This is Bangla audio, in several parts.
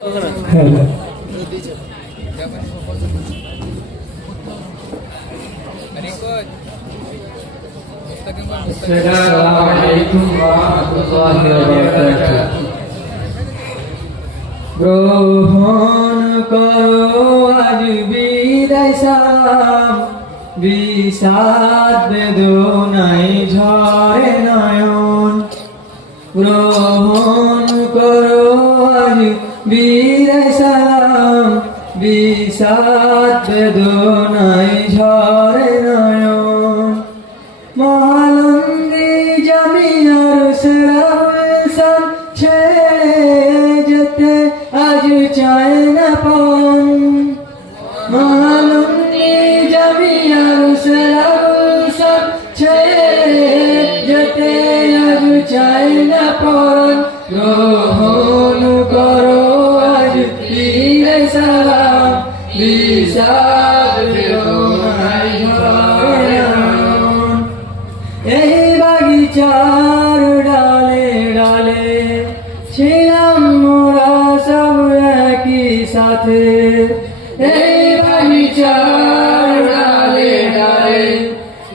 Assalamualaikum warahmatullahi wabarakatuh. গ্রহণ করো আজ বিদায় সালাম, বিষাদ বেদনায় ঝরে নয়ন। গ্রহণ করো আজ বিদায় সালাম, বিষাদ বেদনায় ঝরে নয়ন। মহানন্দী জামিয়ার সেরাসান ছেড়ে যেতে আজ চায় না পন। মহানন্দী জামিয়ার সেরাসান ছেড়ে যেতে আজ চায় না পন। গ্রহণ করো আজ বিদায় সালাম, বিষাদ বেদনায় ঝরে নয়ন। এই বাগিচার ডালে ডালে ছিলাম মোরা সব একই সাথে। এই বাগিচার ডালে ডালে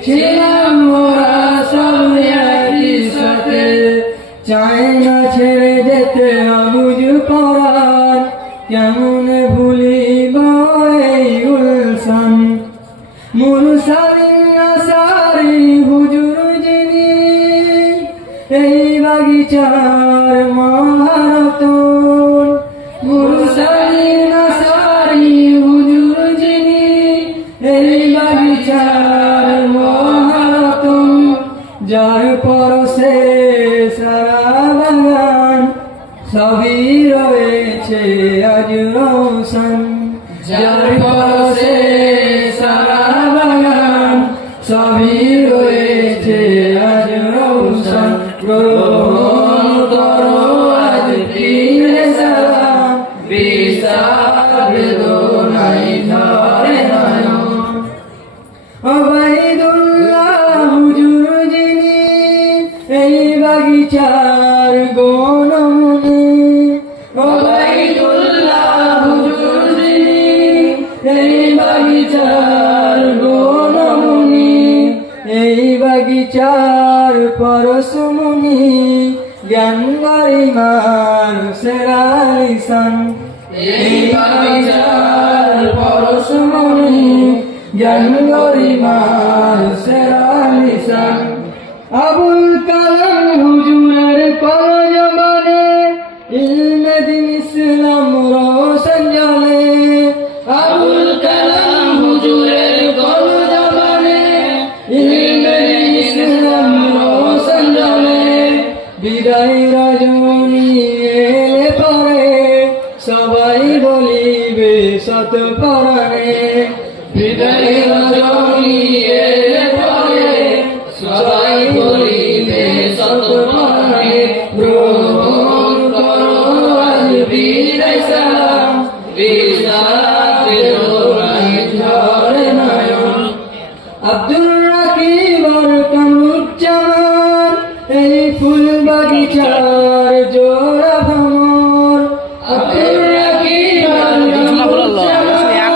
ছিলাম মোরা সব একই সাথে। চাই না ছেড়ে যেতে আবুজ পরাণ, কেমন ভুলিব এই গুলশান। মুরসালিন আসারি হুজুর যিনি, এই বাগিচার মহারতন। মুরসালিন আসারি হুজুর যিনি, এই বাগিচার মহারতন। যার পরশে সারা বাগান সবই রয়েছে আজ রোশন। যার পরশে সারা বাগান সবই রয়েছে আজ রোশন। গ্রহণ করো আজ বিদায় সালাম, বিষাদ বেদনায় ঝরে নয়ন। ওবাইদুল্লাহ হুজুর যিনি, এই বাগিচার গণমণি। ওবাইদুল্লাহ হুজুর যিনি, এই বাগিচার গণমণি। এই বাগিচার পরশমণি, জ্ঞান গরিমার সেরা লিসান। এই বাগিচার পরশমণি, জ্ঞান গরিমার সেরা লিসান। আবুল কালাম হুজুরের কলজবানে ইলমে দ্বীন ইসলাম রোশন জ্বলে। আবুল কালাম হুজুরের কলজবানে ইলমে দ্বীন ইসলাম রোশন জ্বলে। বিদায় রজনী এলে পরে সবাই বলিবে শত পরাণে। বিদায় রজনী এলে পরে সবাই বলিবে শত পরাণে। গ্রহণ করো আজ বিদায় সালাম, বিষাদ বেদনায় ঝরে নয়ন। আব্দুর রাকিব আর কামরুজ্জামান, এই ফুল বাগিচার জোড়া ভ্রমর। আব্দুর রাকিব আর কামরুজ্জামান,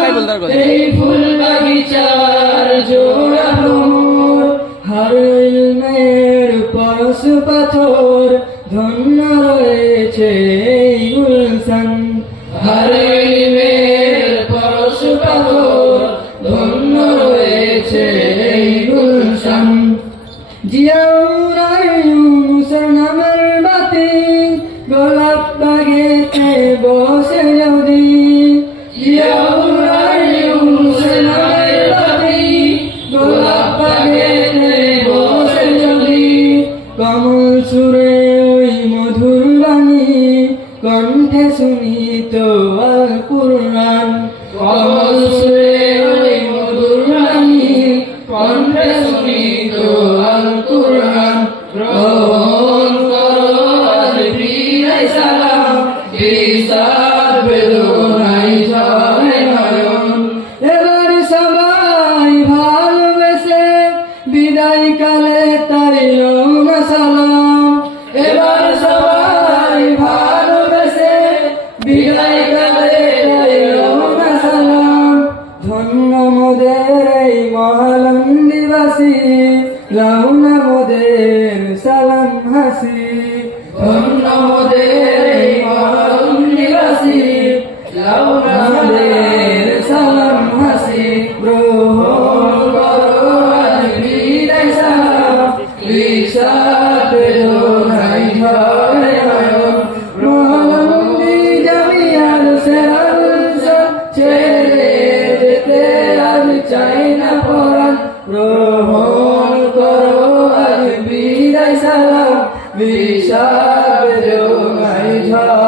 এই ফুল বাগিচার জোড়া ভ্রমর। হর ইলমের পরশ পাথর ধন্য রয়েছে এই গুলশান। হর ইলমের পরশ পাথর ধন্য রয়েছে এই গুলশান। জিয়াউর ইউনুসের নামের বাতি গোলাপ বাগেতে বসে যদি। জিয়াউর ইউনুসের নামের বাতি গোলাপ বাগেতে বসে যদি। কমল সুরে ওই মধুর বাণী, কণ্ঠে শুনিত আল কুরআন। কমল সুরে ওই মধুর বাণী, কণ্ঠে শুনিত আল কুরআন। গ্রহণ করো আজ বিদায় সালাম, বিষাদ বেদনায় ঝরে নয়ন। এবার সবাই ভালোবেসে বিদায় কালে তাইল না সালাম। এবার সবাই ভালোবেসে বিদায় সালাম ধন্য মোদের এই মহালন্দিবাসী লাউনা মোদের সালাম হাসি ধন্য মোদের এই মহালন্দিবাসী লাউনা মোদের সালাম হাসি গ্রহণ করো আজ বিদায় সালাম বিষাদ নাই ঝরে নয়ন মহালন্দি জামিয়ার সেরাল ছেড়ে যেতে আজ চাই না পরাণ গ্রহণ করো আজ বিদায় সালাম বিষাদ নাই ঝরে